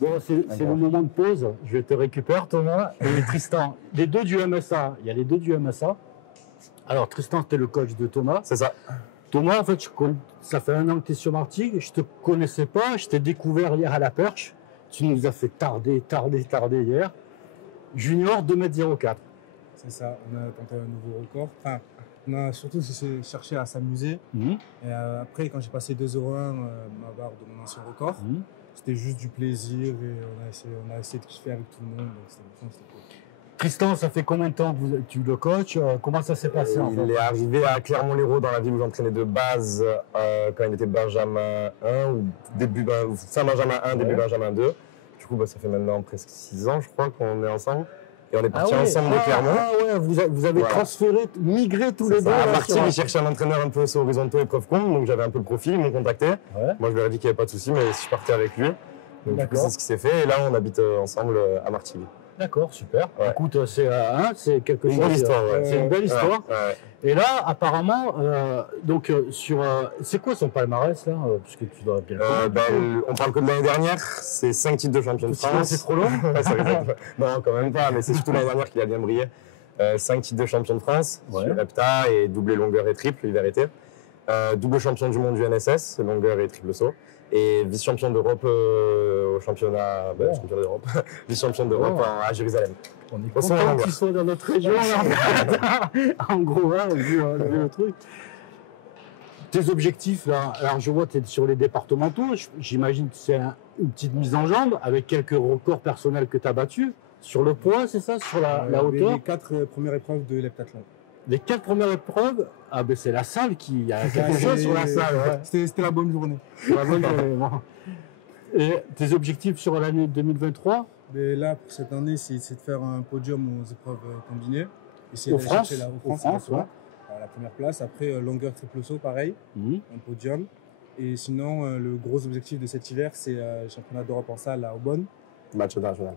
Bon, c'est le moment de pause. Je te récupère, Thomas et Tristan. Les deux du MSA. Il y a les deux du MSA. Alors, Tristan, tu es le coach de Thomas. C'est ça. Thomas, en fait, ça fait 1 an que tu es sur Martigues. Je ne te connaissais pas. Je t'ai découvert hier à la perche. Tu nous as fait tarder hier. Junior, 2,04 m. C'est ça. On a tenté un nouveau record. Enfin, on a surtout cherché à s'amuser. Et après, quand j'ai passé 2,01 ma barre de mon ancien record, c'était juste du plaisir et on a essayé de kiffer avec tout le monde. Donc c'était cool. Tristan, ça fait combien de temps que tu le coaches? Comment ça s'est passé en fait? Il est arrivé à Clermont-Lérault, dans la ville où j'entraînais de base, quand il était Benjamin 1 ou fin Benjamin 1, début Benjamin 2. Du coup, ça fait maintenant presque 6 ans, je crois, qu'on est ensemble. Et on est partis ensemble de Clermont. Ah ouais, vous avez transféré, migré tous les deux. À Martigues, ils cherchaient un entraîneur un peu sur horizontaux épreuve com, donc j'avais un peu le profil, ils m'ont contacté. Moi, je leur ai dit qu'il n'y avait pas de souci, mais si je partais avec lui. Donc du coup, c'est ce qui s'est fait. Et là, on habite ensemble à Martigues. D'accord, super. Écoute, c'est quelque chose. Une belle histoire. C'est une belle histoire. Et là, apparemment, c'est quoi son palmarès là? Parce que tu dois bien on parle que de l'année dernière, c'est 5 titres de champion de France. C'est trop long? Non, quand même pas, mais c'est surtout l'année dernière qu'il a bien brillé. 5 titres de champion de France sur Repta et doublé longueur et triple, hiver-été. Double champion du monde du NSS, longueur et triple saut. Et vice-champion d'Europe au championnat d'Europe. Vice-champion d'Europe à Jérusalem. On est content qu'ils soient dans notre région. En gros, vu le truc. Tes objectifs, là, alors je vois que tu es sur les départementaux. J'imagine que c'est une petite mise en jambe avec quelques records personnels que tu as battus. Sur le poids, c'est ça? Sur la hauteur? Les 4 premières épreuves de l'heptathlon. Les 4 premières épreuves, c'est la salle qui a quelque chose sur la salle. C'était la bonne journée. La bonne journée. Et tes objectifs sur l'année 2023? Mais là, pour cette année, c'est de faire un podium aux épreuves combinées. Au France, la première place. Après, longueur triple saut, pareil, un podium. Et sinon, le gros objectif de cet hiver, c'est le championnat d'Europe en salle à Aubonne. Match international.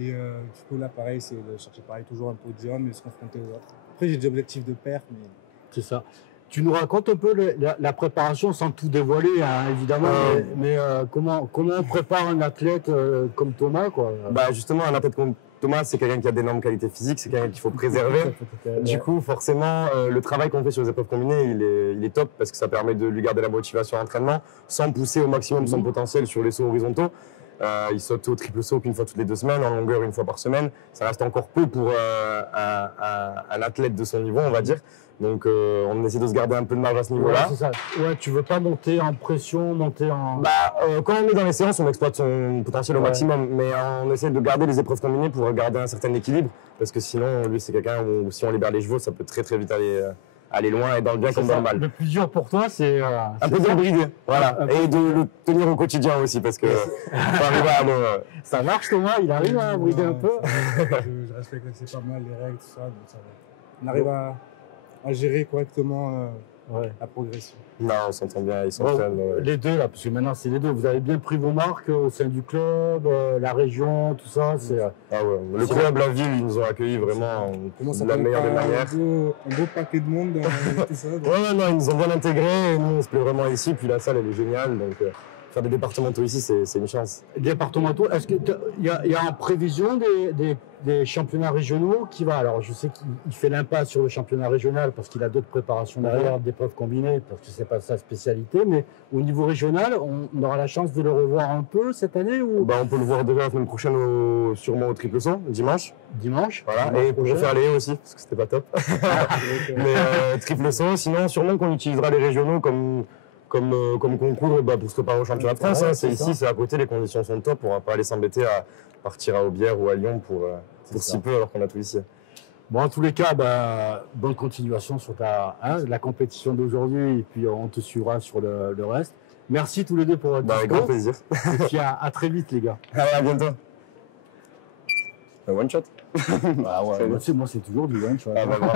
Et du coup, là, pareil, c'est de chercher toujours un podium et se confronter aux autres. Après, j'ai des objectifs de perte, mais... C'est ça. Tu nous racontes un peu la préparation sans tout dévoiler, évidemment, mais comment on prépare un athlète comme Thomas, quoi? Justement, un athlète comme Thomas, c'est quelqu'un qui a d'énormes qualités physiques, c'est quelqu'un qu'il faut préserver. Du coup, forcément, le travail qu'on fait sur les épreuves combinées, il est top parce que ça permet de lui garder la motivation à l'entraînement sans pousser au maximum son potentiel sur les sauts horizontaux. Il saute au triple saut qu'une fois toutes les 2 semaines, en longueur une fois par semaine. Ça reste encore peu pour un athlète de son niveau, on va dire. Donc on essaie de se garder un peu de marge à ce niveau-là. C'est ça. Tu veux pas monter en pression, quand on est dans les séances, on exploite son potentiel au maximum, mais on essaie de garder les épreuves combinées pour garder un certain équilibre, parce que sinon, lui, c'est quelqu'un où si on libère les chevaux, ça peut très très vite aller loin et dans le bien comme dans le mal. Le plus dur pour toi, c'est un peu de brider, et de le tenir au quotidien aussi, parce que ça marche, Thomas, il arrive à brider un peu. Je respecte assez pas mal les règles, tout ça, donc ça va. On arrive à gérer correctement la progression. Non, on s'entend bien, ils s'entraînent. Les deux, là, parce que maintenant c'est les deux. Vous avez bien pris vos marques au sein du club, la région, tout ça. Le club, la ville, ils nous ont accueillis vraiment de la meilleure des manières. Un beau paquet de monde dans tout ça. Ils nous ont bien intégrés et nous on se plaît vraiment ici. Puis la salle, elle est géniale. Donc faire des départementaux ici, c'est une chance. Départementaux, est-ce qu'il y a en prévision des championnats régionaux qui va? Alors je sais qu'il fait l'impasse sur le championnat régional parce qu'il a d'autres préparations derrière, d'épreuves combinées, parce que c'est pas sa spécialité, mais au niveau régional, on aura la chance de le revoir un peu cette année ou... On peut le voir déjà la semaine prochaine, sûrement au triple saut, dimanche. Voilà, et pour faire les aussi, parce que c'était pas top. Mais triple saut, sinon sûrement qu'on utilisera les régionaux comme concours pour se préparer au championnat de France. C'est ici, c'est à côté, les conditions sont top. On ne va pas aller s'embêter à partir à Aubière ou à Lyon pour si peu alors qu'on a tout ici. Bon, en tous les cas, bonne continuation sur la compétition d'aujourd'hui et puis on te suivra sur le reste. Merci tous les deux pour votre discours. Avec grand plaisir. Et puis à très vite les gars. Allez, à bientôt. Un one shot. Moi c'est toujours du one shot. Bravo.